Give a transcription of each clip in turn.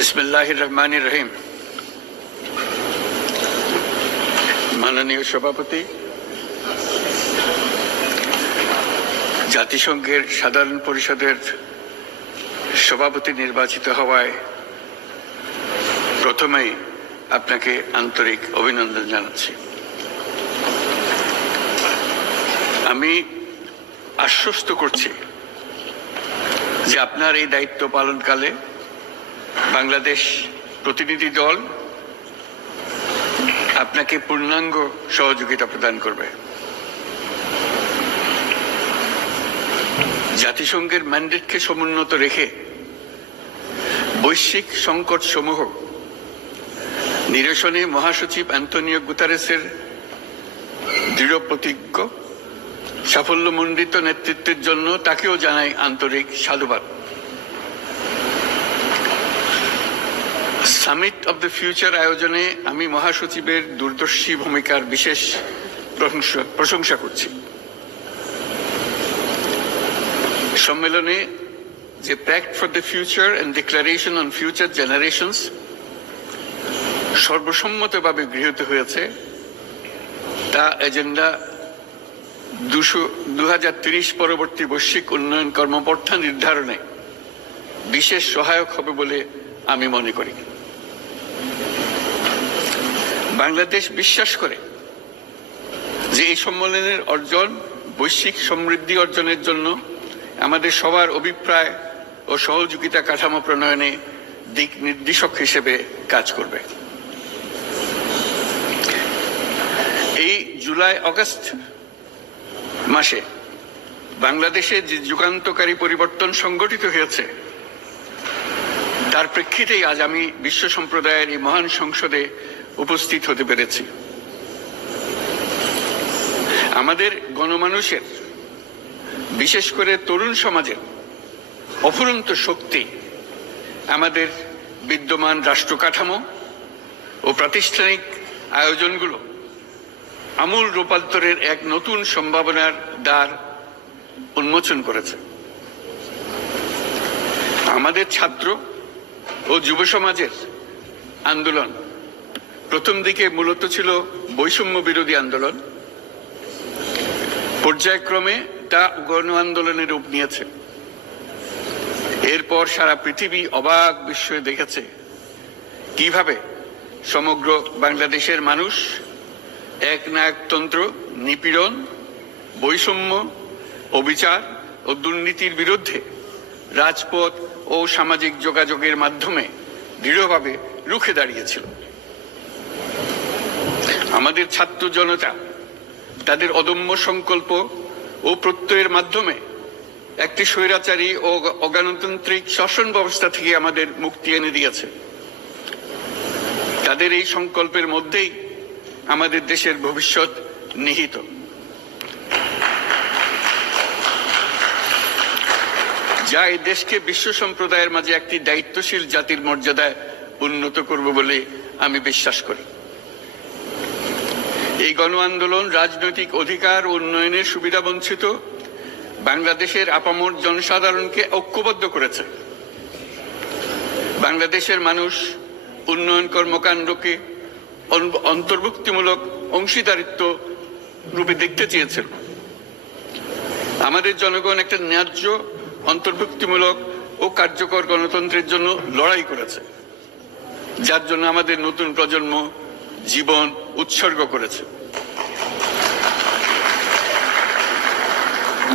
বিসমিল্লাহির রহমানির রহিম। মাননীয় সভাপতি, জাতিসংঘের সাধারণ পরিষদের সভাপতি নির্বাচিত হওয়ায় প্রথমেই আপনাকে আন্তরিক অভিনন্দন জানাচ্ছি। আমি আশ্বস্ত করছি যে আপনার এই দায়িত্ব পালনকালে বাংলাদেশ প্রতিনিধি দল আপনাকে পূর্ণাঙ্গ সহযোগিতা প্রদান করবে। জাতিসংঘের ম্যান্ডেটকে সমুন্নত রেখে বৈশ্বিক সংকট সমূহ নিরসনে মহাসচিব অ্যান্টোনিও গুতেরেসের দৃঢ় প্রতিজ্ঞ সাফল্যমণ্ডিত নেতৃত্বের জন্য তাকেও জানাই আন্তরিক সাধুবাদ। সামিট অব দ্য ফিউচার আয়োজনে আমি মহাসচিবের দূরদর্শী ভূমিকার বিশেষ প্রশংসা করছি। সম্মেলনে যে pact for the future and declaration on future generations সর্বসম্মতভাবে গৃহীত হয়েছে, তা এজেন্ডা 2030 পরবর্তী বৈশ্বিক উন্নয়ন কর্মপন্থা নির্ধারণে বিশেষ সহায়ক হবে বলে আমি মনে করি। বাংলাদেশ বিশ্বাস করে যে এই সম্মেলনের অর্জন বৈশ্বিক সমৃদ্ধি অর্জনের জন্য আমাদের সবার অভিপ্রায় ও সহযোগিতা কাঠামো প্রণয়নে দিক নির্দেশক হিসেবে কাজ করবে। এই জুলাই আগস্ট মাসে বাংলাদেশে যে যুগান্তকারী পরিবর্তন সংগঠিত হয়েছে তার প্রেক্ষিতেই আজ আমি বিশ্ব সম্প্রদায়ের এই মহান সংসদে উপস্থিত হতে পেরেছি। আমাদের গণমানুষের, বিশেষ করে তরুণ সমাজের অফুরন্ত শক্তি আমাদের বিদ্যমান রাষ্ট্র কাঠামো ও প্রাতিষ্ঠানিক আয়োজনগুলো আমূল রূপান্তরের এক নতুন সম্ভাবনার দ্বার উন্মোচন করেছে। আমাদের ছাত্র ও যুব সমাজের আন্দোলন প্রথম দিকে মূলত ছিল বৈষম্য বিরোধী আন্দোলন, পর্যায়ক্রমে তা গণ আন্দোলনের রূপ নিয়েছে। এরপর সারা পৃথিবী অবাক বিস্ময়ে দেখেছে কিভাবে সমগ্র বাংলাদেশের মানুষ একনায়কতন্ত্র, নিপীড়ন, বৈষম্য, অবিচার ও দুর্নীতির বিরুদ্ধে রাজপথ ও সামাজিক যোগাযোগের মাধ্যমে দৃঢ়ভাবে রুখে দাঁড়িয়েছিল। আমাদের ছাত্র জনতা তাদের অদম্য সংকল্প ও প্রত্যয়ের মাধ্যমে একটি স্বৈরাচারী ও অগণতান্ত্রিক শাসন ব্যবস্থা থেকে আমাদের মুক্তি এনে দিয়েছে। তাদের এই সংকল্পের মধ্যেই আমাদের দেশের ভবিষ্যৎ নিহিত। যা এই দেশকে বিশ্ব সম্প্রদায়ের মাঝে একটি দায়িত্বশীল জাতির মর্যাদায় উন্নত করবে বলে আমি বিশ্বাস করি। এই গণ আন্দোলন রাজনৈতিক অধিকার ও উন্নয়নের সুবিধা বঞ্চিত বাংলাদেশের আপামর জনসাধারণকে ঐক্যবদ্ধ করেছে। বাংলাদেশের মানুষ উন্নয়ন কর্মকাণ্ডকে অন্তর্ভুক্তিমূলক অংশীদারিত্ব রূপে দেখতে চেয়েছিল। আমাদের জনগণ একটা ন্যায্য, অন্তর্ভুক্তিমূলক ও কার্যকর গণতন্ত্রের জন্য লড়াই করেছে, যার জন্য আমাদের নতুন প্রজন্ম জীবন উৎসর্গ করেছে।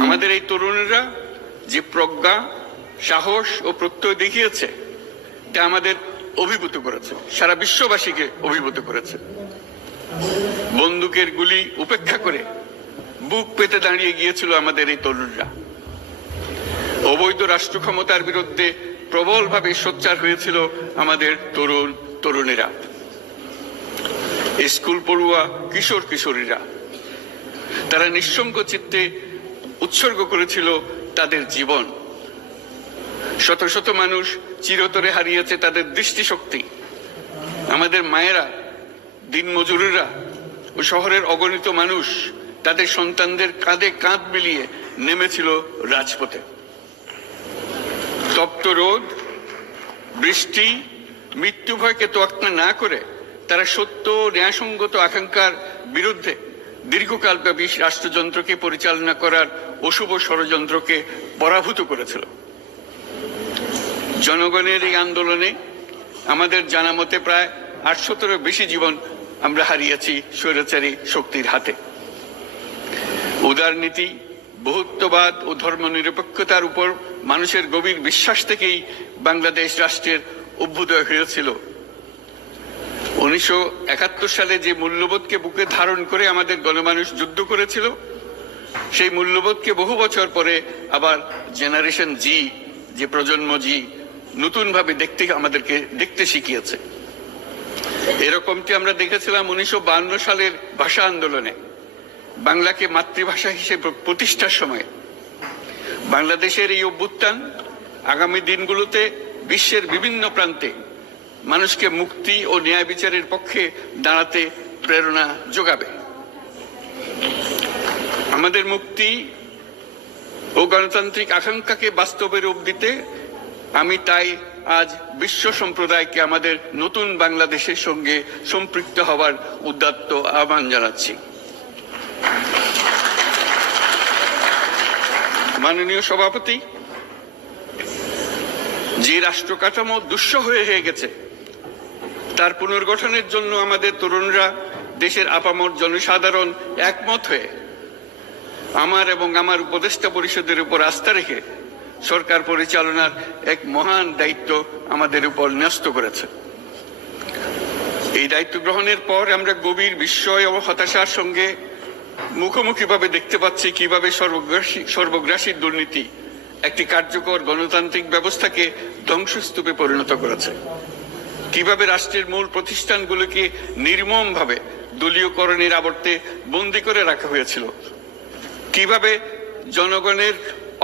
আমাদের এই তরুণেরা যে প্রজ্ঞা, সাহস ও প্রত্যয় দেখিয়েছে তা আমাদের অভিভূত করেছে, সারা বিশ্ববাসীকে অভিভূত করেছে। বন্দুকের গুলি উপেক্ষা করে বুক পেতে দাঁড়িয়ে গিয়েছিল আমাদের এই তরুণরা। অবৈধ রাষ্ট্র ক্ষমতার বিরুদ্ধে প্রবলভাবে সোচ্চার হয়েছিল আমাদের তরুণ তরুণীরা। স্কুল পড়ুয়া কিশোর কিশোরীরা তারা নিঃসঙ্গ চিত্তে উৎসর্গ করেছিল তাদের জীবন। শত শত মানুষ চিরতরে হারিয়েছে তাদের দৃষ্টিশক্তি। আমাদের মায়েরা, দিনমজুরেরা ও শহরের অগণিত মানুষ তাদের সন্তানদের কাঁধে কাঁধ মিলিয়ে নেমেছিল রাজপথে। তপ্ত রোদ, বৃষ্টি মৃত্যু ভয়কে তোয়াক্কা না করে তারা সত্য ন্যায়সঙ্গত আকাঙ্ক্ষার বিরুদ্ধে দীর্ঘকালব্যাপী রাষ্ট্রযন্ত্রকে পরিচালনা করার অশুভ ষড়যন্ত্রকে পরাভূত করেছিল। জনগণের এই আন্দোলনে আমাদের জানা মতে প্রায় 800-এরও বেশি জীবন আমরা হারিয়েছি স্বৈরাচারী শক্তির হাতে। উদারনীতি, বহুত্ববাদ ও ধর্মনিরপেক্ষতার উপর মানুষের গভীর বিশ্বাস থেকেই বাংলাদেশ রাষ্ট্রের অভ্যুদয় হয়েছিল। 1971 সালে যে মূল্যবোধকে বুকে ধারণ করে আমাদের গণমানুষ যুদ্ধ করেছিল, সেই মূল্যবোধকে বহু বছর পরে আবার জেনারেশন জি, যে প্রজন্ম জি, নতুন ভাবে আমাদেরকে দেখতে শিখিয়েছে। এরকমটি আমরা দেখেছিলাম 1952 সালের ভাষা আন্দোলনে, বাংলাকে মাতৃভাষা হিসেবে প্রতিষ্ঠার সময়। বাংলাদেশের এই অভ্যুত্থান আগামী দিনগুলোতে বিশ্বের বিভিন্ন প্রান্তে মানুষকে মুক্তি ও ন্যায় বিচারের পক্ষে দাঁড়াতে প্রেরণা যোগাবে। আমাদের মুক্তি ও গণতান্ত্রিক আকাঙ্ক্ষাকে বাস্তবে রূপ দিতে আমি তাই আজ বিশ্ব সম্প্রদায়কে আমাদের নতুন বাংলাদেশের সঙ্গে সম্পৃক্ত হওয়ার উদাত্ত আহ্বান জানাচ্ছি। মাননীয় সভাপতি, যে রাষ্ট্র কাঠামো দুঃসহ হয়ে গেছে তার পুনর্গঠনের জন্য আমাদের তরুণরা, দেশের আপামর জনসাধারণ একমত হয়ে আমার এবং আমার উপদেষ্টা পরিষদের উপর আস্থা রেখে সরকার পরিচালনার এক মহান দায়িত্ব আমাদের উপর ন্যস্ত করেছে। এই দায়িত্ব গ্রহণের পর আমরা গভীর বিস্ময় ও হতাশার সঙ্গে মুখোমুখিভাবে দেখতে পাচ্ছি কিভাবে সর্বগ্রাসী দুর্নীতি একটি কার্যকর গণতান্ত্রিক ব্যবস্থাকে ধ্বংসস্তূপে পরিণত করেছে, কিভাবে রাষ্ট্রের মূল প্রতিষ্ঠানগুলোকে নির্মমভাবে দলীয়করণের আবর্তে বন্দী করে রাখা হয়েছিল, কিভাবে জনগণের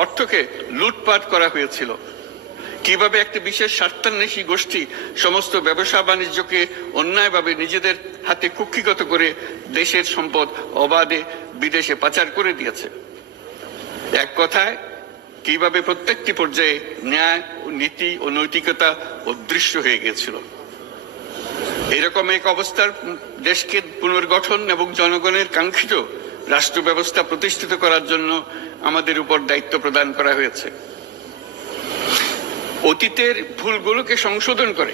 অর্থকে লুটপাট করা হয়েছিল, কিভাবে একটি বিশেষ স্বার্থান্বেষী গোষ্ঠী সমস্ত ব্যবসা বাণিজ্যকে অন্যায়ভাবে নিজেদের হাতে কুক্ষিগত করে দেশের সম্পদ অবাধে বিদেশে পাচার করে দিয়েছে। এক কথায়, কিভাবে প্রত্যেকটি পর্যায়ে ন্যায়, নীতি ও নৈতিকতা অদৃশ্য হয়ে গিয়েছিল। এরকম এক অবস্থার দেশকে পুনর্গঠন এবং জনগণের কাঙ্ক্ষিত রাষ্ট্র ব্যবস্থা প্রতিষ্ঠিত করার জন্য আমাদের উপর দায়িত্ব প্রদান করা হয়েছে। অতীতের ভুলগুলোকে সংশোধন করে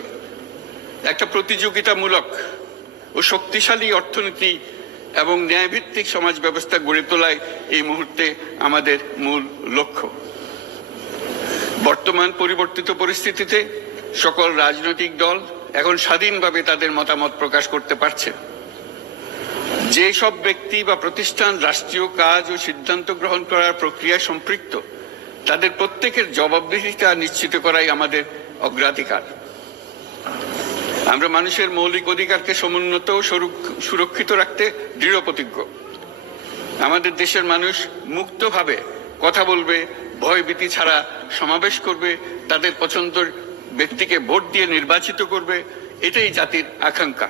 একটা প্রতিযোগিতামূলক ও শক্তিশালী অর্থনীতি এবং ন্যায়ভিত্তিক সমাজ ব্যবস্থা গড়ে তোলাই এই মুহূর্তে আমাদের মূল লক্ষ্য। বর্তমান পরিবর্তিত পরিস্থিতিতে সকল রাজনৈতিক দল এখন স্বাধীনভাবে তাদের মতামত প্রকাশ করতে পারছে। যে সব ব্যক্তি বা প্রতিষ্ঠান রাষ্ট্রীয় কাজ ও সিদ্ধান্ত গ্রহণ করার প্রক্রিয়ায় সম্পৃক্ত, তাদের প্রত্যেকের জবাবদিহিতা নিশ্চিত করাই আমাদের অগ্রাধিকার। আমরা মানুষের মৌলিক অধিকারকে সমুন্নত ও সুরক্ষিত রাখতে দৃঢ় প্রতিজ্ঞ। আমাদের দেশের মানুষ মুক্তভাবে কথা বলবে, ভয়ভীতি ছাড়া সমাবেশ করবে, তাদের পছন্দের ব্যক্তিকে ভোট দিয়ে নির্বাচিত করবে, এটাই জাতির আকাঙ্ক্ষা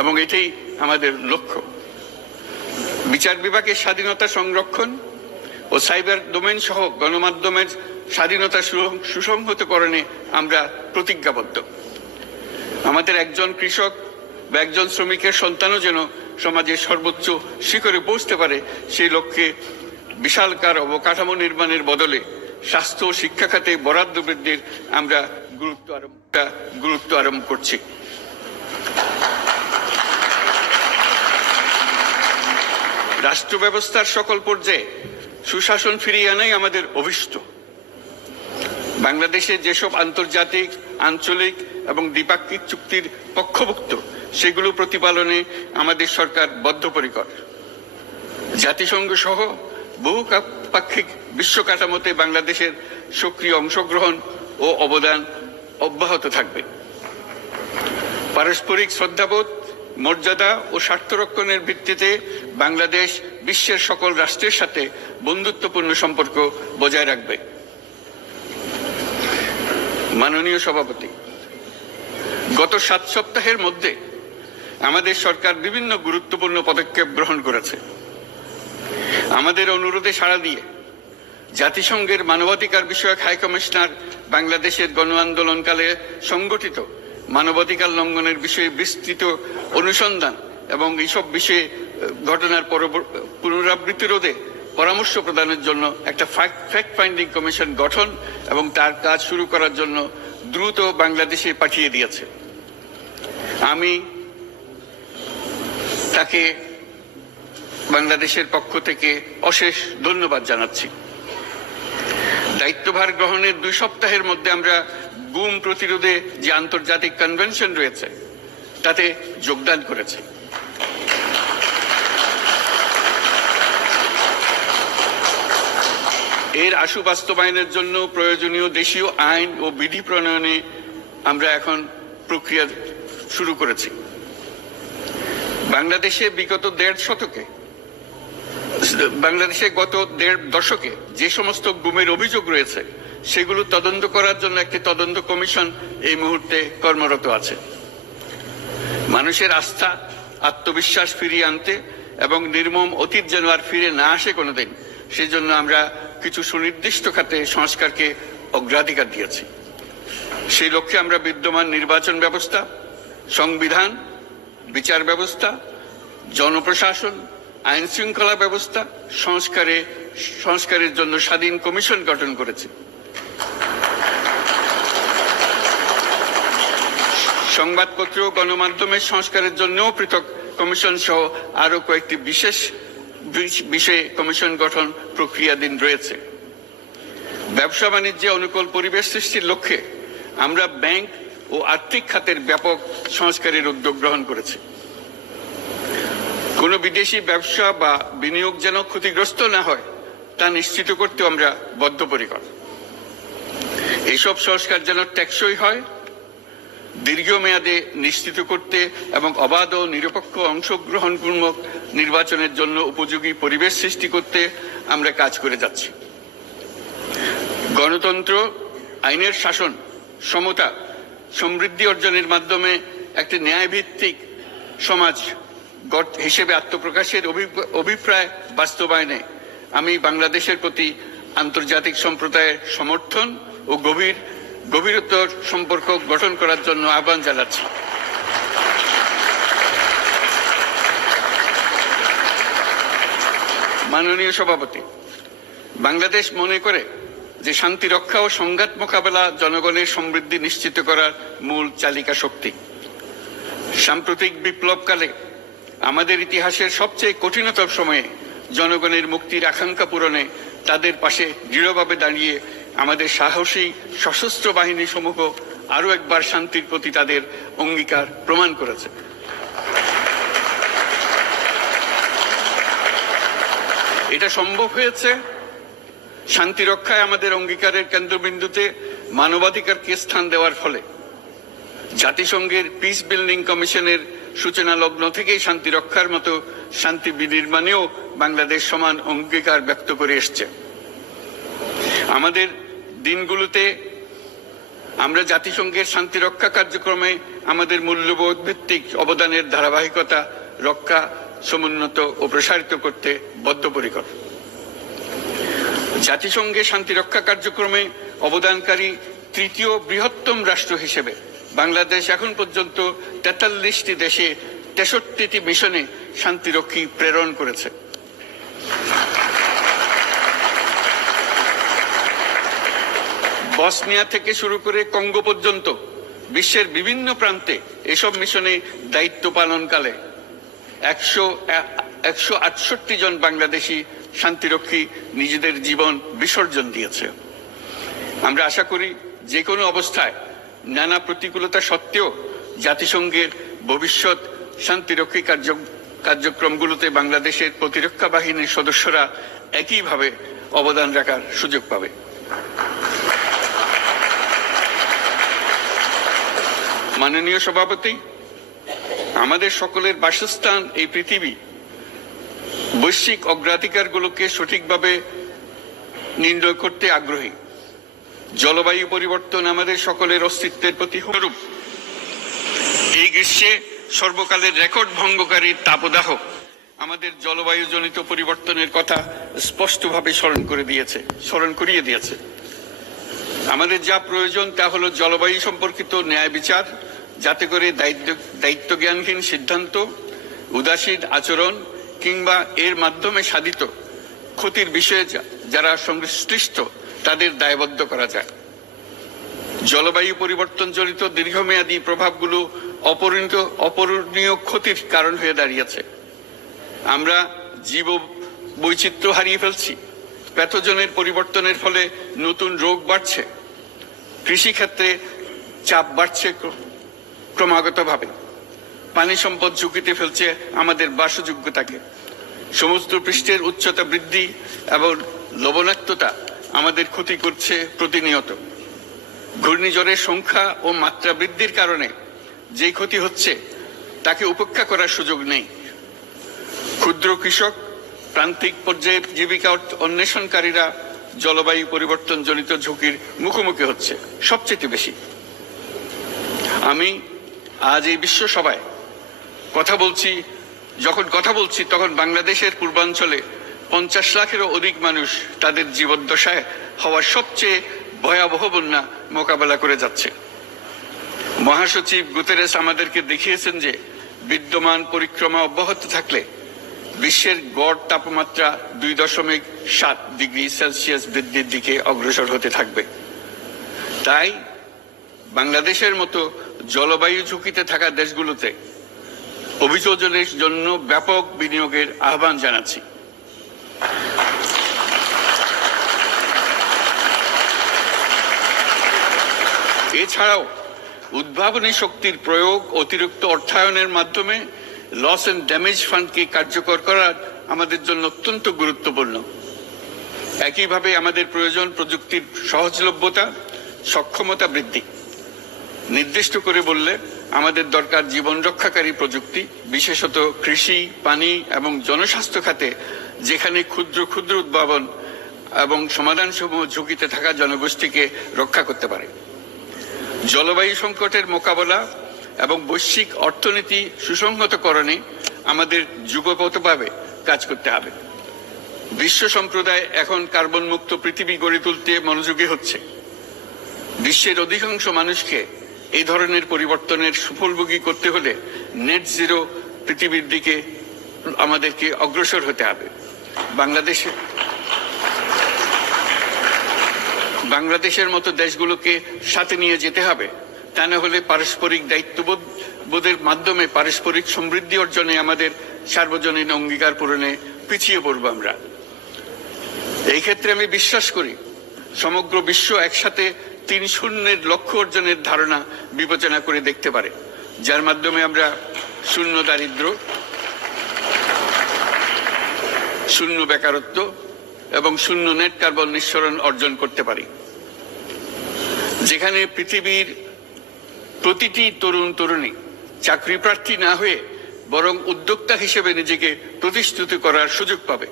এবং এটাই আমাদের লক্ষ্য। বিচার বিভাগের স্বাধীনতা সংরক্ষণ ও সাইবার ডোমেন সহ গণমাধ্যমের স্বাধীনতা সুসংহতকরণে আমরা প্রতিজ্ঞাবদ্ধ। আমাদের একজন কৃষক বা একজন শ্রমিকের সন্তানও যেন সমাজের সর্বোচ্চ শিখরে পৌঁছতে পারে, সেই লক্ষ্যে বিশালকার অবকাঠামো নির্মাণের বদলে স্বাস্থ্য ও শিক্ষা খাতে বরাদ্দ বৃদ্ধির আমরা গুরুত্ব আরোপ করছি। রাষ্ট্র ব্যবস্থার সকল পর্যায়ে সুশাসন ফিরিয়ে আনাই আমাদের অভীষ্ট। বাংলাদেশে যেসব আন্তর্জাতিক, আঞ্চলিক এবং দ্বিপাক্ষিক চুক্তির পক্ষভুক্ত, সেগুলো প্রতিপালনে আমাদের সরকার বদ্ধপরিকর। জাতিসংঘ সহ বহুপাক্ষিক বিশ্ব কাঠামোতে বাংলাদেশের সক্রিয় অংশগ্রহণ ও অবদান অব্যাহত থাকবে। পারস্পরিক শ্রদ্ধাবোধ, মর্যাদা ও স্বার্থ রক্ষণের ভিত্তিতে বাংলাদেশ বিশ্বের সকল রাষ্ট্রের সাথে বন্ধুত্বপূর্ণ সম্পর্ক বজায় রাখবে। মাননীয় সভাপতি, গত 7 সপ্তাহের মধ্যে আমাদের সরকার বিভিন্ন গুরুত্বপূর্ণ পদক্ষেপ গ্রহণ করেছে। আমাদের অনুরোধে সাড়া দিয়ে জাতিসংঘের মানবাধিকার বিষয়ক হাই কমিশনার বাংলাদেশের গণ আন্দোলনকালে সংগঠিত মানবাধিকার লঙ্ঘনের বিষয়ে বিস্তৃত অনুসন্ধান এবং এইসব বিষয়ে ঘটনার পুনরাবৃত্তি রোধে পরামর্শ প্রদানের জন্য একটা ফ্যাক্ট ফাইন্ডিং কমিশন গঠন এবং তার কাজ শুরু করার জন্য দ্রুত বাংলাদেশে পাঠিয়ে দিয়েছে। আমি তাকে বাংলাদেশের পক্ষ থেকে অশেষ ধন্যবাদ জানাচ্ছি। দায়িত্বভার গ্রহণের 2 সপ্তাহের মধ্যে আমরা গুম প্রতিরোধে যে আন্তর্জাতিক কনভেনশন রয়েছে তাতে যোগদান করেছি। এর আশু বাস্তবায়নের জন্য প্রয়োজনীয় দেশীয় আইন ও বিধি প্রণয়নে আমরা এখন প্রক্রিয়া শুরু করেছি। বাংলাদেশে গত 1.5 দশকে যে সমস্ত গুমের অভিযোগ রয়েছে সেগুলো তদন্ত করার জন্য একটি তদন্ত কমিশন এই মুহূর্তে কর্মরত আছে। মানুষের আস্থা আত্মবিশ্বাস ফিরিয়ে আনতে এবং নির্মম অতীত যেন আর ফিরে না আসে কোনোদিন, সেজন্য আমরা কিছু সুনির্দিষ্ট খাতে সংস্কারকে অগ্রাধিকার দিয়েছি। সেই লক্ষ্যে আমরা বিদ্যমান নির্বাচন ব্যবস্থা, সংবিধান, বিচার ব্যবস্থা, জনপ্রশাসন, আইন শৃঙ্খলা ব্যবস্থা সংস্কারের জন্য স্বাধীন কমিশন গঠন করেছি। সংবাদপত্র ও গণমাধ্যমের সংস্কারের জন্যও পৃথক কমিশন সহ আরো কয়েকটি বিশেষ বিষয়ে কমিশন গঠন প্রক্রিয়াধীন রয়েছে। ব্যবসা বাণিজ্যে অনুকূল পরিবেশ সৃষ্টির লক্ষ্যে আমরা ব্যাংক ও আর্থিক খাতের ব্যাপক সংস্কারের উদ্যোগ গ্রহণ করেছি। কোনো বিদেশি ব্যবসা বা বিনিয়োগ যেন ক্ষতিগ্রস্ত না হয় তা নিশ্চিত করতে আমরা বদ্ধপরিকর। এইসব সংস্কার যেন টেকসই হয়, দীর্ঘমেয়াদে নিশ্চিত করতে এবং অবাধ ও নিরপেক্ষ অংশগ্রহণমূলক নির্বাচনের জন্য উপযোগী পরিবেশ সৃষ্টি করতে আমরা কাজ করে যাচ্ছি। গণতন্ত্র, আইনের শাসন, সমতা, সমৃদ্ধি অর্জনের মাধ্যমে একটি ন্যায়ভিত্তিক সমাজ হিসেবে আত্মপ্রকাশের অভিপ্রায় বাস্তবায়নে আমি বাংলাদেশের প্রতি আন্তর্জাতিক সম্প্রদায়ের সমর্থন ও গভীরতর সম্পর্ক গঠন করার জন্য আহ্বান জানাচ্ছি। মাননীয় সভাপতি, বাংলাদেশ মনে করে যে শান্তি রক্ষা ও সংঘাত মোকাবেলা জনগণের সমৃদ্ধি নিশ্চিত করার মূল চালিকা শক্তি। সাম্প্রতিক বিপ্লবকালে আমাদের ইতিহাসের সবচেয়ে কঠিনতম সময়ে জনগণের মুক্তির আকাঙ্ক্ষা পূরণে তাদের পাশে দৃঢ়ভাবে দাঁড়িয়ে আমাদের সাহসী সশস্ত্র বাহিনী সমূহ আরো একবার শান্তির প্রতি তাদের অঙ্গীকার প্রমাণ করেছে। এটা সম্ভব হয়েছে শান্তি রক্ষায় আমাদের অঙ্গীকারের কেন্দ্রবিন্দুতে মানবাধিকারকে স্থান দেওয়ার ফলে। জাতিসংঘের পিস বিল্ডিং কমিশনের সূচনা লগ্ন থেকেই শান্তি রক্ষার মতো শান্তি বিনির্মাণেও বাংলাদেশ সমান অঙ্গীকার ব্যক্ত করে এসছে। আমাদের দিনগুলোতে আমরা জাতিসংঘের শান্তি রক্ষা কার্যক্রমে আমাদের মূল্যবোধ ভিত্তিক অবদানের ধারাবাহিকতা রক্ষা, সমুন্নত ও প্রসারিত করতে বদ্ধপরিকর। জাতিসংঘের শান্তি রক্ষা কার্যক্রমে অবদানকারী তৃতীয় বৃহত্তম রাষ্ট্র হিসেবে বাংলাদেশ এখন পর্যন্ত 43টি দেশে 63টি মিশনে শান্তিরক্ষী প্রেরণ করেছে। বসনিয়া থেকে শুরু করে কঙ্গো পর্যন্ত বিশ্বের বিভিন্ন প্রান্তে এসব মিশনে দায়িত্ব পালনকালে 168 জন বাংলাদেশি শান্তিরক্ষী নিজেদের জীবন বিসর্জন দিয়েছে। আমরা আশা করি যে কোনো অবস্থায় নানা প্রতিকূলতা সত্ত্বেও জাতিসংঘের ভবিষ্যৎ শান্তিরক্ষী কার্যক্রমগুলোতে বাংলাদেশের প্রতিরক্ষা বাহিনীর সদস্যরা একইভাবে অবদান রাখার সুযোগ পাবে। মাননীয় সভাপতি, আমাদের সকলের বাসস্থান এই পৃথিবী। বৈশ্বিক অগ্রাধিকারগুলোকে সঠিকভাবে নির্ণয় করতে আগ্রহী। জলবায়ু পরিবর্তন আমাদের সকলের অস্তিত্বের প্রতি হুমরূপ। এই গ্রীষ্মে সর্বকালের রেকর্ড ভঙ্গকারী তাপদাহ আমাদের জলবায়ুজনিত পরিবর্তনের কথা স্পষ্টভাবে স্মরণ করিয়ে দিয়েছে। আমাদের যা প্রয়োজন তা হলো জলবায়ু সম্পর্কিত ন্যায় বিচার, যাতে করে দায়িত্বজ্ঞানহীন সিদ্ধান্ত, উদাসীন আচরণ কিংবা এর মাধ্যমে সাধিত ক্ষতির বিষয়ে যারা সংশ্লিষ্ট তাদের দায়বদ্ধ করা যায়। জলবায়ু পরিবর্তনজনিত দীর্ঘমেয়াদী প্রভাবগুলো অপূরণীয় ক্ষতির কারণ হয়ে দাঁড়িয়েছে। আমরা জীব বৈচিত্র্য হারিয়ে ফেলছি, প্যাথোজেনের পরিবর্তনের ফলে নতুন রোগ বাড়ছে, কৃষিক্ষেত্রে চাপ বাড়ছে ক্রমাগতভাবে, পানি সম্পদ ঝুঁকিতে ফেলছে আমাদের বাসযোগ্যতাকে, সমুদ্র পৃষ্ঠের উচ্চতা বৃদ্ধি এবং লবণাক্ততা আমাদের ক্ষতি করছে প্রতিনিয়ত। ঘূর্ণিঝড়ের সংখ্যা ও মাত্রা বৃদ্ধির কারণে যে ক্ষতি হচ্ছে তাকে উপেক্ষা করার সুযোগ নেই। ক্ষুদ্র কৃষক, প্রান্তিক পর্যায়ে জীবিকা অন্বেষণকারীরা জলবায়ু পরিবর্তনজনিত ঝুঁকির মুখোমুখি হচ্ছে সবচেয়ে বেশি। আমি আজ এই বিশ্ব সভায় যখন কথা বলছি তখন বাংলাদেশের পূর্বাঞ্চলে 50 লাখেরও অধিক মানুষ তাদের জীবদ্দশায় হওয়া সবচেয়ে ভয়াবহ বন্যা মোকাবেলা করে যাচ্ছে। মহাসচিব গুতেরেস আমাদেরকে দেখিয়েছেন যে বিদ্যমান পরিক্রমা অব্যাহত থাকলে বিশ্বের গড় তাপমাত্রা 2.7 ডিগ্রি সেলসিয়াস বৃদ্ধির দিকে অগ্রসর হতে থাকবে। তাই বাংলাদেশের মতো জলবায়ু ঝুঁকিতে থাকা দেশগুলোতে অভিযোজনের জন্য ব্যাপক বিনিয়োগের আহ্বান জানাচ্ছি। এছাড়াও উদ্ভাবনী শক্তির প্রয়োগ, অতিরিক্ত অর্থায়নের মাধ্যমে লস এন্ড ড্যামেজ ফান্ডকে কার্যকর করা আমাদের জন্য অত্যন্ত গুরুত্বপূর্ণ। একইভাবে আমাদের প্রয়োজন প্রযুক্তির সহজলভ্যতা, সক্ষমতা বৃদ্ধি। নির্দিষ্ট করে বললে আমাদের দরকার জীবন রক্ষাকারী প্রযুক্তি, বিশেষত কৃষি, পানি এবং জনস্বাস্থ্য খাতে, যেখানে ক্ষুদ্র ক্ষুদ্র উদ্ভাবন এবং সমাধানসমূহ ঝুঁকিতে থাকা জনগোষ্ঠীকে রক্ষা করতে পারে। জলবায়ু সংকটের মোকাবেলা এবং বৈশ্বিক অর্থনীতি সুসংহতকরণে আমাদের যুগপৎভাবে কাজ করতে হবে। বিশ্ব সম্প্রদায় এখন কার্বন মুক্ত পৃথিবী গড়ে তুলতে মনোযোগী হচ্ছে। বিশ্বের অধিকাংশ মানুষকে এই ধরনের পরিবর্তনের সুফলভোগী করতে হলে নেট জিরো পৃথিবীর দিকে আমাদেরকে অগ্রসর হতে হবে। বাংলাদেশের মতো দেশগুলোকে সাথে নিয়ে যেতে হবে। তা না হলে পারস্পরিক দায়িত্ববোধের মাধ্যমে পারস্পরিক সমৃদ্ধি অর্জনে আমাদের সার্বজনীন অঙ্গীকার পূরণে পিছিয়ে পড়ব আমরা। এই ক্ষেত্রে আমি বিশ্বাস করি সমগ্র বিশ্ব একসাথে 3-0 লক্ষ্য অর্জনের ধারণা বিবেচনা করে দেখতে পারে, যার মাধ্যমে আমরা শূন্য দারিদ্র্য, শূন্য বেকারত্ব এবং শূন্য নেট কার্বন নিঃসরণ অর্জন করতে পারি। যেখানে পৃথিবীর প্রতিটি তরুণ তরুণী চাকরি প্রার্থী না হয়ে বরং উদ্যোক্তা হিসেবে নিজেকে প্রতিষ্ঠিত করার সুযোগ পাবে।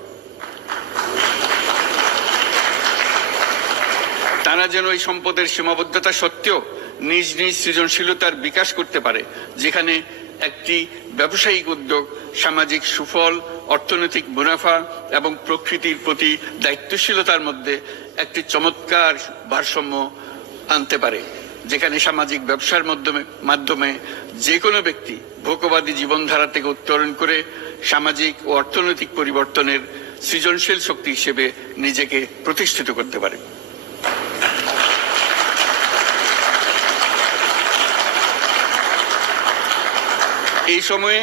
তারা যেন এই সম্পদের সীমাবদ্ধতা সত্ত্বেও নিজ নিজ সৃজনশীলতার বিকাশ করতে পারে, যেখানে একটি ব্যবসায়িক উদ্যোগ সামাজিক সুফল, অর্থনৈতিক মুনাফা এবং প্রকৃতির প্রতি দায়িত্বশীলতার মধ্যে একটি চমৎকার ভারসাম্য আনতে পারে, যেখানে সামাজিক ব্যবসার মাধ্যমে যে কোনো ব্যক্তি ভোগবাদী জীবনধারা থেকে উত্তরণ করে সামাজিক ও অর্থনৈতিক পরিবর্তনের সৃজনশীল শক্তি হিসেবে নিজেকে প্রতিষ্ঠিত করতে পারে। এই সময়ে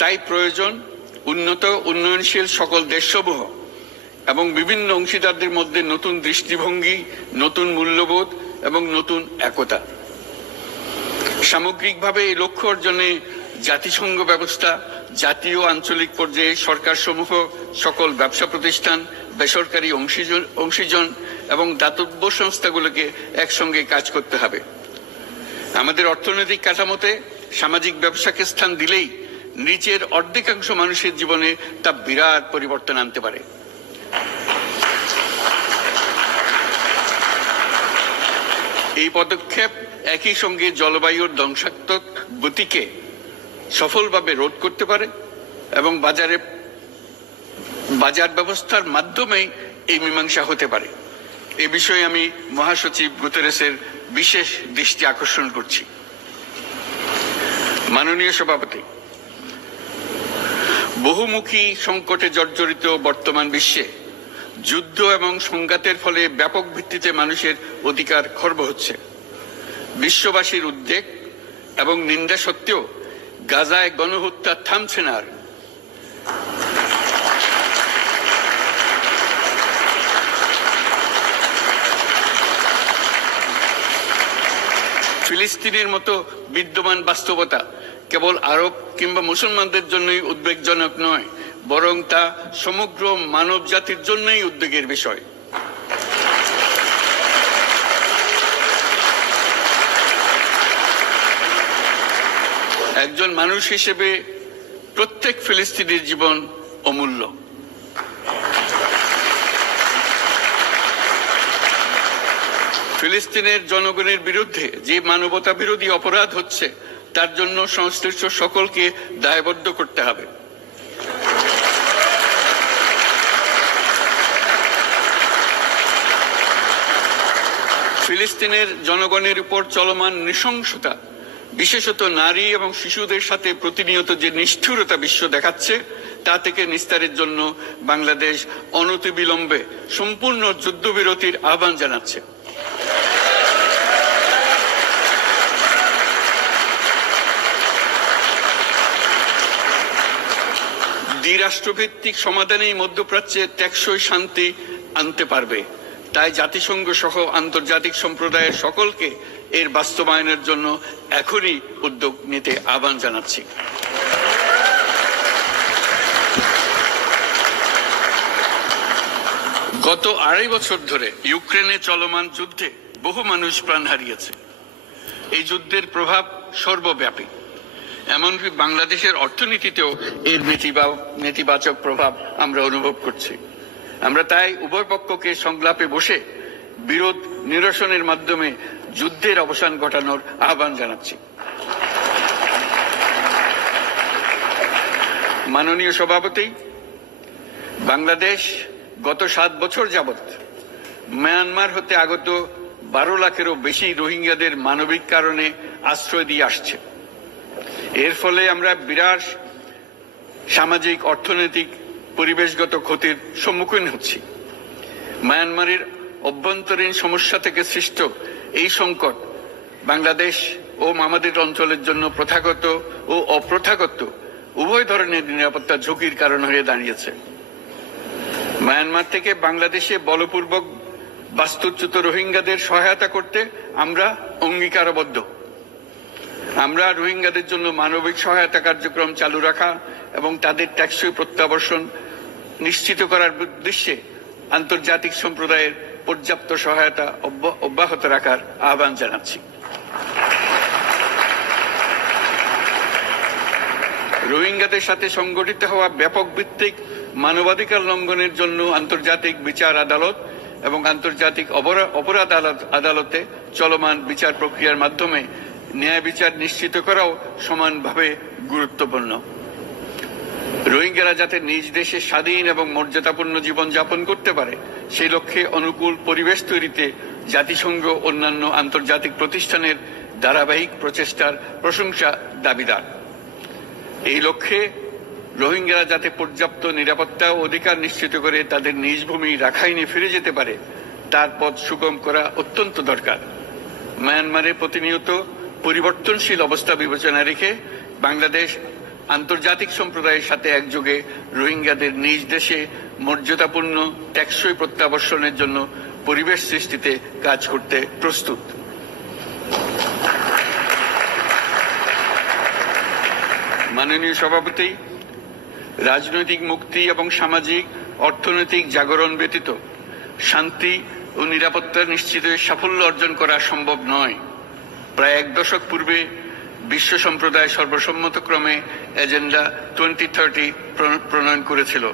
তাই প্রয়োজন উন্নত উন্নয়নশীল সকল দেশসমূহ এবং বিভিন্ন অংশীদারদের মধ্যে নতুন দৃষ্টিভঙ্গি, নতুন মূল্যবোধ এবং নতুন একতা। সামগ্রিকভাবে এই লক্ষ্য অর্জনে জাতিসংঘ ব্যবস্থা, জাতীয় আঞ্চলিক পর্যায়ে সরকারসমূহ, সকল ব্যবসা প্রতিষ্ঠান, বেসরকারি অংশীজন এবং দাতব্য সংস্থাগুলোকে একসঙ্গে কাজ করতে হবে। আমাদের অর্থনৈতিক কাঠামোতে সামাজিক ব্যবসাকে স্থান দিলেই নিচের অর্ধেকাংশ মানুষের জীবনে তা বিরাট পরিবর্তন আনতে পারে। এই পদক্ষেপ একই সঙ্গে জলবায়ুর ধ্বংসাত্মক গতিকে সফলভাবে রোধ করতে পারে এবং বাজার ব্যবস্থার মাধ্যমেই এই মীমাংসা হতে পারে। এ বিষয়ে আমি মহাসচিব গুতেরেসের বিশেষ দৃষ্টি আকর্ষণ করছি। মাননীয় সভাপতি, বহুমুখী সংকটে জর্জরিত বর্তমান বিশ্বে যুদ্ধ এবং সংঘাতের ফলে ব্যাপক ভিত্তিতে মানুষের অধিকার খর্ব হচ্ছে। বিশ্ববাসীর উদ্বেগ এবং নিন্দা সত্ত্বেও গাজায় গণহত্যা থামছে না। ফিলিস্তিনের মতো বিদ্যমান বাস্তবতা কেবল আরব কিংবা মুসলমানদের জন্যই উদ্বেগজনক নয়, বরং তা সমগ্র মানব জাতির জন্যই উদ্বেগের বিষয়। একজন মানুষ হিসেবে প্রত্যেক ফিলিস্তিনির জীবন অমূল্য। ফিলিস্তিনের জনগণের বিরুদ্ধে যে মানবতা বিরোধী অপরাধ হচ্ছে তার জন্য সংশ্লিষ্ট সকলকে দায়বদ্ধ করতে হবে। ফিলিস্তিনের জনগণের উপর চলমান নৃশংসতা, বিশেষত নারী এবং শিশুদের সাথে প্রতিনিয়ত যে নিষ্ঠুরতা বিশ্ব দেখাচ্ছে, তা থেকে নিস্তারের জন্য বাংলাদেশ অনতিবিলম্বে সম্পূর্ণ যুদ্ধবিরতির আহ্বান জানাচ্ছে। দ্বিরাষ্ট্রভিত্তিক সমাধানেই মধ্যপ্রাচ্যে টেকসই শান্তি আনতে পারবে। তাই জাতিসংঘ সহ আন্তর্জাতিক সম্প্রদায়ের সকলকে এর বাস্তবায়নের জন্য এখনই উদ্যোগ নিতে আহ্বান জানাচ্ছি। গত 2.5 বছর ধরে ইউক্রেনে চলমান যুদ্ধে বহু মানুষ প্রাণ হারিয়েছে। এই যুদ্ধের প্রভাব সর্বব্যাপী, এমনকি বাংলাদেশের অর্থনীতিতেও এর নেতিবাচক প্রভাব আমরা অনুভব করছি। আমরা তাই উভয় পক্ষকে সংলাপে বসে বিরোধ নিরসনের মাধ্যমে যুদ্ধের অবসান ঘটানোর আহ্বান জানাচ্ছি। মাননীয় সভাপতি, বাংলাদেশ গত 7 বছর যাবৎ মায়ানমার হতে আগত 12 লাখেরও বেশি রোহিঙ্গাদের মানবিক কারণে আশ্রয় দিয়ে আসছে। এর ফলে আমরা বিরাট সামাজিক, অর্থনৈতিক, পরিবেশগত ক্ষতির সম্মুখীন হচ্ছি। মায়ানমারের অভ্যন্তরীণ সমস্যা থেকে সৃষ্ট এই সংকট বাংলাদেশ ও আমাদের অঞ্চলের জন্য প্রথাগত ও অপ্রথাগত উভয় ধরনের নিরাপত্তা ঝুঁকির কারণ হয়ে দাঁড়িয়েছে। মায়ানমার থেকে বাংলাদেশে বলপূর্বক বাস্তুচ্যুত রোহিঙ্গাদের সহায়তা করতে আমরা অঙ্গীকারবদ্ধ। আমরা রোহিঙ্গাদের জন্য মানবিক সহায়তা কার্যক্রম চালু রাখা এবং তাদের টেকসই প্রত্যাবর্তন নিশ্চিত করার উদ্দেশ্যে আন্তর্জাতিক সম্প্রদায়ের পর্যাপ্ত সহায়তা অব্যাহত রাখার আহ্বান জানাচ্ছি। রোহিঙ্গাদের সাথে সংগঠিত হওয়া ব্যাপক ভিত্তিক মানবাধিকার লঙ্ঘনের জন্য আন্তর্জাতিক বিচার আদালত এবং আন্তর্জাতিক অপরাধ আদালতে চলমান বিচার প্রক্রিয়ার মাধ্যমে ন্যায় বিচার নিশ্চিত করাও সমানভাবে গুরুত্বপূর্ণ। রোহিঙ্গারা যাতে নিজ দেশে স্বাধীন এবং মর্যাদাপূর্ণ জীবন যাপন করতে পারে, সেই লক্ষ্যে অনুকূল পরিবেশ তৈরিতে জাতিসংঘ অন্যান্য আন্তর্জাতিক প্রতিষ্ঠানের ধারাবাহিক প্রচেষ্টার প্রশংসা দাবিদার। এই লক্ষ্যে রোহিঙ্গারা যাতে পর্যাপ্ত নিরাপত্তা ও অধিকার নিশ্চিত করে তাদের নিজ ভূমি রাখাইনে ফিরে যেতে পারে, তার পথ সুগম করা অত্যন্ত দরকার। মায়ানমারে প্রতিনিয়ত পরিবর্তনশীল অবস্থা বিবেচনা রেখে বাংলাদেশ আন্তর্জাতিক সম্প্রদায়ের সাথে একযোগে রোহিঙ্গাদের নিজ দেশে মর্যাদাপূর্ণ টেকসই প্রত্যাবর্তনের জন্য পরিবেশ সৃষ্টিতে কাজ করতে প্রস্তুত। মাননীয় সভাপতি, রাজনৈতিক মুক্তি এবং সামাজিক অর্থনৈতিক জাগরণ ব্যতীত শান্তি ও নিরাপত্তা নিশ্চিতে সাফল্য অর্জন করা সম্ভব নয়। প্রায় 1 দশক পূর্বে বিশ্ব সম্প্রদায় সর্বসম্মতক্রমে এজেন্ডা 2030 প্রণয়ন করেছিল।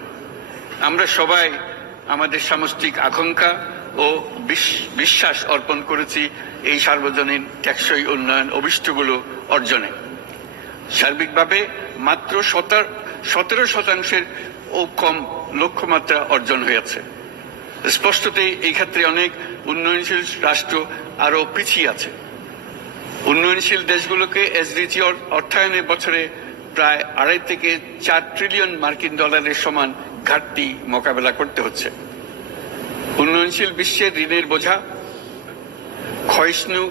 আমরা সবাই আমাদের সামষ্টিক আকাঙ্ক্ষা ও বিশ্বাস অর্পণ করেছি এই সার্বজনীন টেকসই উন্নয়ন অভিষ্টগুলো অর্জনে। সার্বিকভাবে মাত্র 17% ও কম লক্ষ্যমাত্রা অর্জন হয়েছে। স্পষ্টতই এই ক্ষেত্রে অনেক উন্নয়নশীল রাষ্ট্র আরও পিছিয়ে আছে। উন্নয়নশীল দেশগুলোকে এসডিজি অর্থায়নের বছরে প্রায় 2.5 থেকে 4 ট্রিলিয়ন মার্কিন ডলারের সমান ঘাটতি মোকাবেলা করতে হচ্ছে। উন্নয়নশীল বিশ্বের ঋণের বোঝা, ক্ষয়িষ্ণু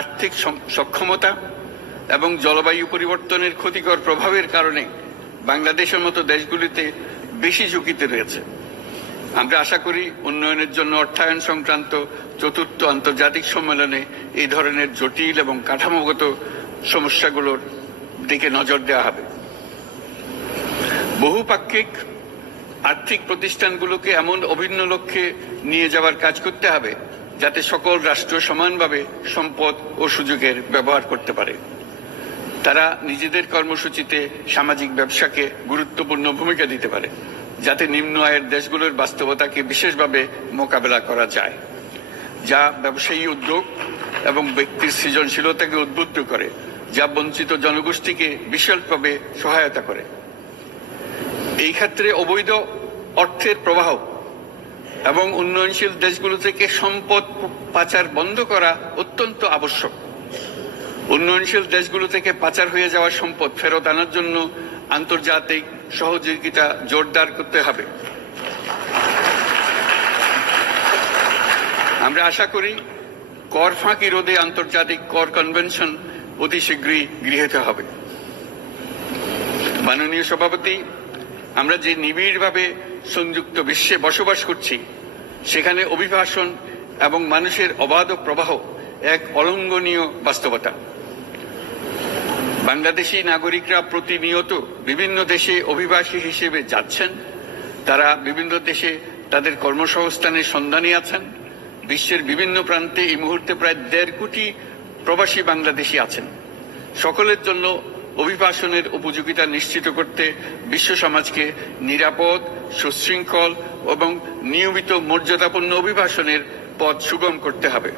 আর্থিক সক্ষমতা এবং জলবায়ু পরিবর্তনের ক্ষতিকর প্রভাবের কারণে বাংলাদেশের মতো দেশগুলিতে বেশি ঝুঁকিতে রয়েছে। আমরা আশা করি উন্নয়নের জন্য অর্থায়ন সংক্রান্ত চতুর্থ আন্তর্জাতিক সম্মেলনে এই ধরনের জটিল এবং কাঠামোগত সমস্যাগুলোর দিকে নজর দেওয়া হবে। বহুপাক্ষিক আর্থিক প্রতিষ্ঠানগুলোকে এমন অভিন্ন লক্ষ্যে নিয়ে যাওয়ার কাজ করতে হবে যাতে সকল রাষ্ট্র সমানভাবে সম্পদ ও সুযোগের ব্যবহার করতে পারে। তারা নিজেদের কর্মসূচিতে সামাজিক ব্যবসাকে গুরুত্বপূর্ণ ভূমিকা দিতে পারে, যাতে নিম্ন আয়ের দেশগুলোর বাস্তবতাকে বিশেষভাবে মোকাবেলা করা যায়, যা ব্যবসায়ী উদ্যোগ এবং ব্যক্তির সৃজনশীলতাকে উদ্বুদ্ধ করে, যা বঞ্চিত জনগোষ্ঠীকে বিশালভাবে সহায়তা করে। এই ক্ষেত্রে অবৈধ অর্থের প্রবাহ এবং উন্নয়নশীল দেশগুলো থেকে সম্পদ পাচার বন্ধ করা অত্যন্ত আবশ্যক। উন্নয়নশীল দেশগুলো থেকে পাচার হয়ে যাওয়া সম্পদ ফেরত আনার জন্য আন্তর্জাতিক সহযোগিতা জোরদার করতে হবে। আমরা আশা করি কর ফাঁকি রোধে আন্তর্জাতিক কর কনভেনশন অতি শীঘ্রই গৃহীত হবে। মাননীয় সভাপতি, আমরা যে নিবিড়ভাবে সংযুক্ত বিশ্বে বসবাস করছি, সেখানে অভিবাসন এবং মানুষের অবাধ প্রবাহ এক অলঙ্ঘনীয় বাস্তবতা। বাংলাদেশি নাগরিকরা প্রতিনিয়ত বিভিন্ন দেশে অভিবাসী হিসেবে যাচ্ছেন। তারা বিভিন্ন দেশে তাদের কর্মসংস্থানের সন্ধানে আছেন। বিশ্বের বিভিন্ন প্রান্তে এই মুহূর্তে প্রায় 1.5 কোটি প্রবাসী বাংলাদেশি আছেন। সকলের জন্য অভিবাসনের উপযোগিতা নিশ্চিত করতে বিশ্ব সমাজকে নিরাপদ, সুশৃঙ্খল এবং নিয়মিত মর্যাদাপূর্ণ অভিবাসনের পথ সুগম করতে হবে।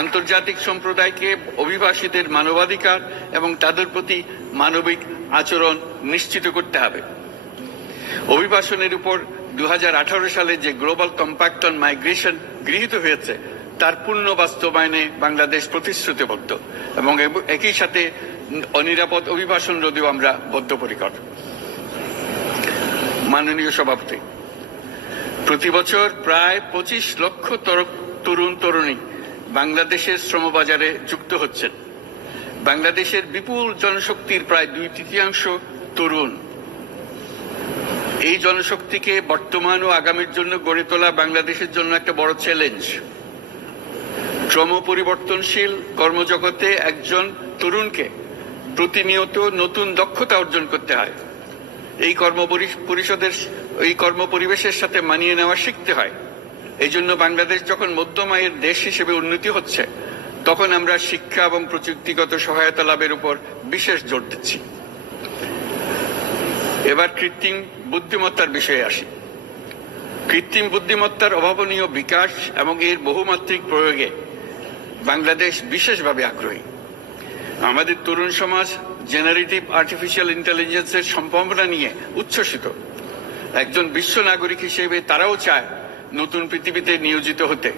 আন্তর্জাতিক সম্প্রদায়কে অভিবাসীদের মানবাধিকার এবং তাদের প্রতি মানবিক আচরণ নিশ্চিত করতে হবে। অভিবাসনের উপর 2018 সালে যে গ্লোবাল কম্প্যাক্ট অন মাইগ্রেশন গৃহীত হয়েছে, তার পূর্ণ বাস্তবায়নে বাংলাদেশ প্রতিশ্রুতিবদ্ধ এবং একই সাথে অনিরাপদ অভিবাসন রোধেও আমরা বদ্ধপরিকর। মাননীয় সভাপতি, প্রতি বছর প্রায় 25 লক্ষ তরুণ তরুণী বাংলাদেশের শ্রমবাজারে যুক্ত হচ্ছেন। বাংলাদেশের বিপুল জনশক্তির প্রায় 2/3 তরুণ। এই জনশক্তিকে বর্তমান ও আগামীর জন্য গড়ে তোলা বাংলাদেশের জন্য একটা বড় চ্যালেঞ্জ। ক্রমপরিবর্তনশীল কর্মজগতে একজন তরুণকে প্রতিনিয়ত নতুন দক্ষতা অর্জন করতে হয়। এই কর্মপরিবেশের সাথে মানিয়ে নেওয়া শিখতে হয়। এই জন্য বাংলাদেশ যখন মধ্যম আয়ের দেশ হিসেবে উন্নতি হচ্ছে, তখন আমরা শিক্ষা এবং প্রযুক্তিগত সহায়তা লাভের উপর বিশেষ জোর দিচ্ছি। এবার কৃত্রিম বুদ্ধিমত্তার বিষয়ে আসি। কৃত্রিম বুদ্ধিমত্তার অভাবনীয় বিকাশ এবং এর বহুমাত্রিক প্রয়োগে বাংলাদেশ বিশেষভাবে আগ্রহী। আমাদের তরুণ সমাজ জেনারেটিভ আর্টিফিশিয়াল ইন্টেলিজেন্সের সম্ভাবনা নিয়ে উচ্ছ্বসিত। একজন বিশ্ব নাগরিক হিসেবে তারাও চায় নতুন পৃথিবীতে নিয়োজিত হতে,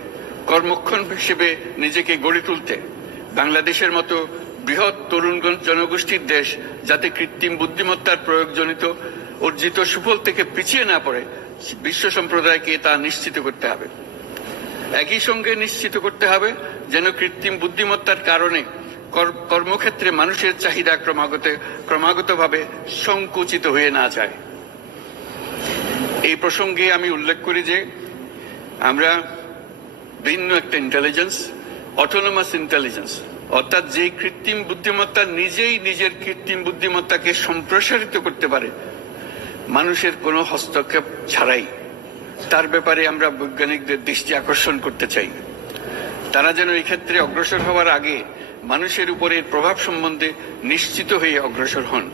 কর্মক্ষম হিসেবে নিজেকে গড়ে তুলতে। বাংলাদেশের মতো বৃহৎ তরুণ জনগোষ্ঠীর দেশ যাতে কৃত্রিম বুদ্ধিমত্তার প্রয়োগজনিত অর্জিত সুফল থেকে পিছিয়ে না পড়ে, বিশ্ব সম্প্রদায়কে তা নিশ্চিত করতে হবে। একই সঙ্গে নিশ্চিত করতে হবে যেন কৃত্রিম বুদ্ধিমত্তার কারণে কর্মক্ষেত্রে মানুষের চাহিদা ক্রমাগতভাবে সংকুচিত হয়ে না যায়। এই প্রসঙ্গে আমি উল্লেখ করি যে আমরা ভিন্ন একটা ইন্টেলিজেন্স, অটোনোমাস ইন্টেলিজেন্স, অর্থাৎ যে কৃত্রিম বুদ্ধিমত্তা নিজেই নিজের কৃত্রিম বুদ্ধিমত্তাকে সম্প্রসারিত করতে পারে মানুষের কোনো হস্তক্ষেপ ছাড়াই, তার ব্যাপারে আমরা বৈজ্ঞানিকদের দৃষ্টি আকর্ষণ করতে চাই। তারা যেন এই ক্ষেত্রে অগ্রসর হওয়ার আগে মানুষের উপরে প্রভাব সম্বন্ধে নিশ্চিত হয়ে অগ্রসর হন।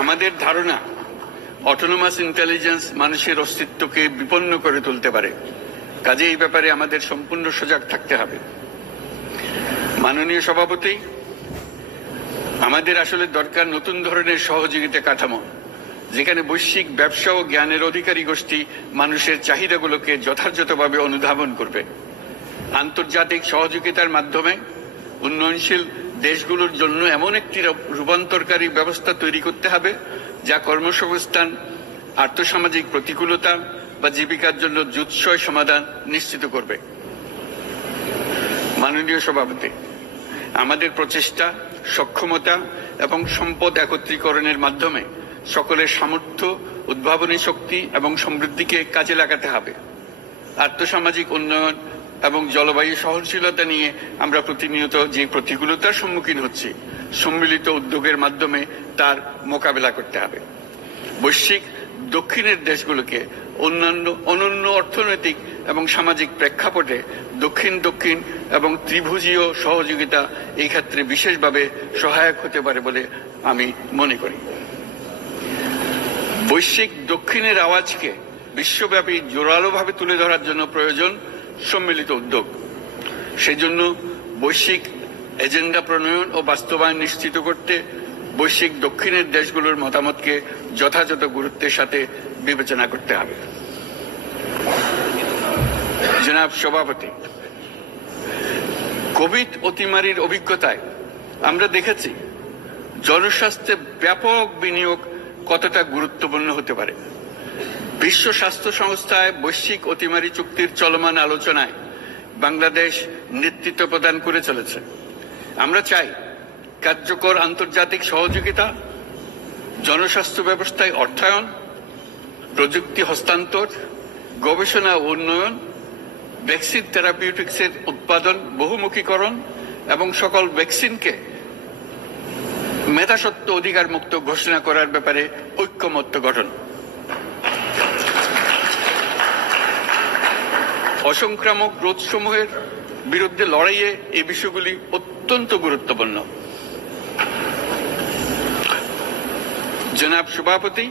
আমাদের ধারণা অটোনোমাস ইন্টেলিজেন্স মানুষের অস্তিত্বকে বিপন্ন করে তুলতে পারে, কাজে এই ব্যাপারে আমাদের সম্পূর্ণ সজাগ থাকতে হবে। মাননীয় সভাপতি, আমাদের আসলে দরকার নতুন ধরনের সহযোগিতা কাঠামো, যেখানে বৈশ্বিক ব্যবসা ও জ্ঞানের অধিকারী গোষ্ঠী মানুষের চাহিদাগুলোকে যথাযথভাবে অনুধাবন করবে। আন্তর্জাতিক সহযোগিতার মাধ্যমে উন্নয়নশীল দেশগুলোর জন্য এমন একটি রূপান্তরকারী ব্যবস্থা তৈরি করতে হবে যা কর্মসংস্থান, আর্থসামাজিক প্রতিকূলতা বা জীবিকার জন্য যুৎসয় সমাধান নিশ্চিত করবে। মাননীয় সভাপতি, আমাদের প্রচেষ্টা, সক্ষমতা এবং সম্পদ একত্রীকরণের মাধ্যমে সকলের সামর্থ্য, উদ্ভাবনী শক্তি এবং সমৃদ্ধিকে কাজে লাগাতে হবে। আর্থসামাজিক উন্নয়ন এবং জলবায়ু সহনশীলতা নিয়ে আমরা প্রতিনিয়ত যে প্রতিকূলতার সম্মুখীন হচ্ছি, সম্মিলিত উদ্যোগের মাধ্যমে তার মোকাবেলা করতে হবে। বৈশ্বিক দক্ষিণের দেশগুলোকে অনন্য অর্থনৈতিক এবং সামাজিক প্রেক্ষাপটে দক্ষিণ দক্ষিণ এবং ত্রিভুজীয় সহযোগিতা এই ক্ষেত্রে বিশেষভাবে সহায়ক হতে পারে বলে আমি মনে করি। বৈশ্বিক দক্ষিণের আওয়াজকে বিশ্বব্যাপী জোরালোভাবে তুলে ধরার জন্য প্রয়োজন সম্মিলিত উদ্যোগ। সেজন্য বৈশ্বিক এজেন্ডা প্রণয়ন ও বাস্তবায়ন নিশ্চিত করতে বৈশ্বিক দক্ষিণের দেশগুলোর মতামতকে যথাযথ গুরুত্বের সাথে বিবেচনা করতে হবে। জনাব সভাপতি, কোভিড অতিমারির অভিজ্ঞতায় আমরা দেখেছি জনস্বাস্থ্যে ব্যাপক বিনিয়োগ কতটা গুরুত্বপূর্ণ হতে পারে। বিশ্ব স্বাস্থ্য সংস্থায় বৈশ্বিক অতিমারি চুক্তির চলমান আলোচনায় বাংলাদেশ নেতৃত্ব প্রদান করে চলেছে। আমরা চাই কার্যকর আন্তর্জাতিক সহযোগিতা, জনস্বাস্থ্য ব্যবস্থায় অর্থায়ন, প্রযুক্তি হস্তান্তর, গবেষণা ও উন্নয়ন, ভ্যাকসিন থেরাপিউটিক্সের উৎপাদন বহুমুখীকরণ এবং সকল ভ্যাকসিনকে মেধাস্বত্ব অধিকার মুক্ত ঘোষণা করার ব্যাপারে ঐক্যমত্য গঠন। অসংক্রামক রোগসমূহের বিরুদ্ধে লড়াইয়ে এই বিষয়গুলি অত্যন্ত গুরুত্বপূর্ণ। জনাব সভাপতি,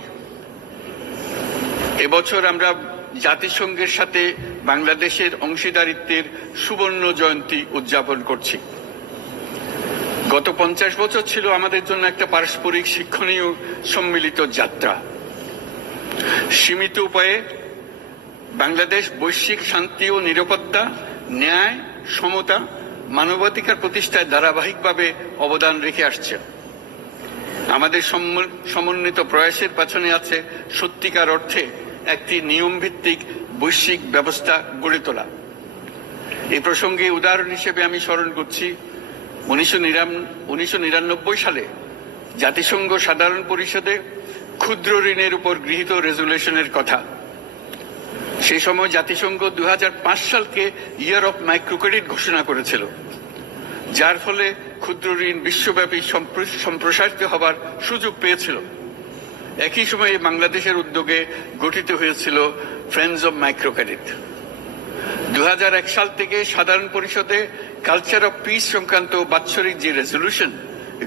এবছর আমরা জাতিসংঘের সাথে বাংলাদেশের অংশীদারিত্বের সুবর্ণ জয়ন্তী উদযাপন করছি। গত 50 বছর ছিল আমাদের জন্য একটা পারস্পরিক শিক্ষণীয় সম্মিলিত যাত্রা। সীমিত উপায়ে বাংলাদেশ বৈশ্বিক শান্তি ও নিরাপত্তা, ন্যায়, সমতা, মানবাধিকার প্রতিষ্ঠায় ধারাবাহিকভাবে অবদান রেখে আসছে। আমাদের সমন্বিত প্রয়াসের পেছনে আছে সত্যিকার অর্থে একটি নিয়মভিত্তিক বৈশ্বিক ব্যবস্থা গড়ে তোলা। এই প্রসঙ্গে উদাহরণ হিসেবে আমি স্মরণ করছি 1999 সালে জাতিসংঘ সাধারণ পরিষদে ক্ষুদ্র ঋণের উপর গৃহীত রেজুলেশনের কথা। সেই সময় জাতিসংঘ 2005 সালকে ইয়ার অফ মাইক্রোক্রেডিট ঘোষণা করেছিল, যার ফলে ক্ষুদ্র ঋণ বিশ্বব্যাপী সম্প্রসারিত হবার সুযোগ পেয়েছিল। একই সময়ে বাংলাদেশের উদ্যোগে গঠিত হয়েছিল ফ্রেন্ডস অব মাইক্রোক্রেডিট। 2001 সাল থেকে সাধারণ পরিষদে কালচার অফ পিস সংক্রান্ত বাৎসরিক যে রেজলিউশন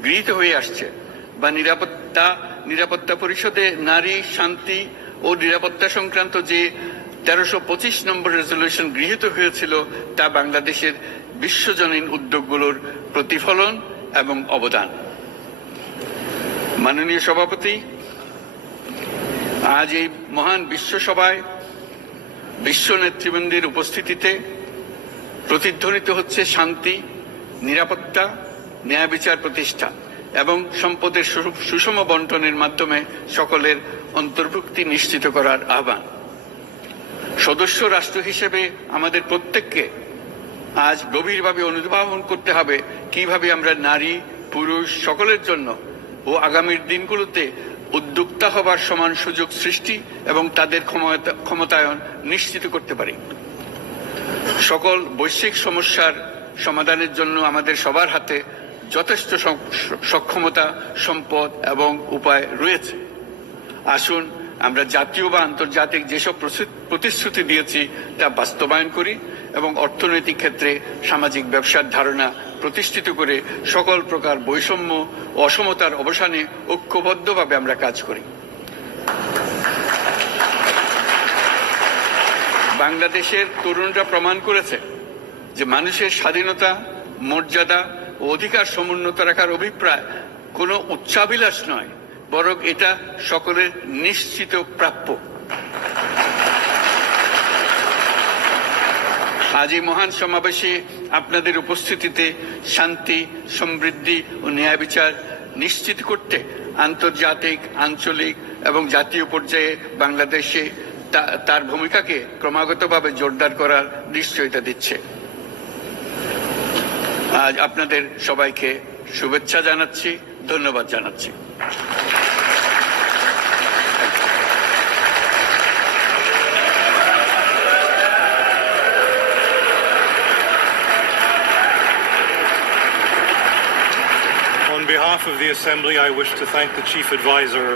গৃহীত হয়ে আসছে, বা নিরাপত্তা পরিষদে নারী, শান্তি ও নিরাপত্তা সংক্রান্ত যে 1325 নম্বর রেজলিউশন গৃহীত হয়েছিল, তা বাংলাদেশের বিশ্বজনীন উদ্যোগগুলোর প্রতিফলন এবং অবদান। মাননীয় সভাপতি, আজ এই মহান বিশ্বসভায় বিশ্ব নেতৃবৃন্দের উপস্থিতিতে প্রতিধ্বনিত হচ্ছে শান্তি, নিরাপত্তা, ন্যায় বিচার প্রতিষ্ঠা এবং সম্পদের সুষম বন্টনের মাধ্যমে সকলের অন্তর্ভুক্তি নিশ্চিত করার আহ্বান। সদস্য রাষ্ট্র হিসেবে আমাদের প্রত্যেককে আজ গভীরভাবে অনুধাবন করতে হবে কিভাবে আমরা নারী, পুরুষ সকলের জন্য ও আগামীর দিনগুলোতে উদ্যোক্তা হবার সমান সুযোগ সৃষ্টি এবং তাদের ক্ষমতায়ন নিশ্চিত করতে পারি। সকল বৈশ্বিক সমস্যার সমাধানের জন্য আমাদের সবার হাতে যথেষ্ট সক্ষমতা, সম্পদ এবং উপায় রয়েছে। আসুন আমরা জাতীয় বা আন্তর্জাতিক যেসব প্রতিশ্রুতি দিয়েছি তা বাস্তবায়ন করি এবং অর্থনৈতিক ক্ষেত্রে সামাজিক ব্যবসার ধারণা প্রতিষ্ঠিত করে সকল প্রকার বৈষম্য ও অসমতার অবসানে ঐক্যবদ্ধভাবে আমরা কাজ করি। বাংলাদেশের তরুণরা প্রমাণ করেছে যে মানুষের স্বাধীনতা, মর্যাদা ও অধিকার সমুন্নত রাখার অভিপ্রায় কোনো উচ্চাভিলাষ নয়, বরং এটা সকলের নিশ্চিত প্রাপ্য। আজ এই মহান সমাবেশে আপনাদের উপস্থিতিতে শান্তি, সমৃদ্ধি ও ন্যায় বিচার নিশ্চিত করতে আন্তর্জাতিক, আঞ্চলিক এবং জাতীয় পর্যায়ে বাংলাদেশে তার ভূমিকাকে ক্রমাগতভাবে জোরদার করার নিশ্চয়তা দিচ্ছে। আজ আপনাদের সবাইকে শুভেচ্ছা জানাচ্ছি, ধন্যবাদ জানাচ্ছি। On behalf of the Assembly, I wish to thank the Chief Advisor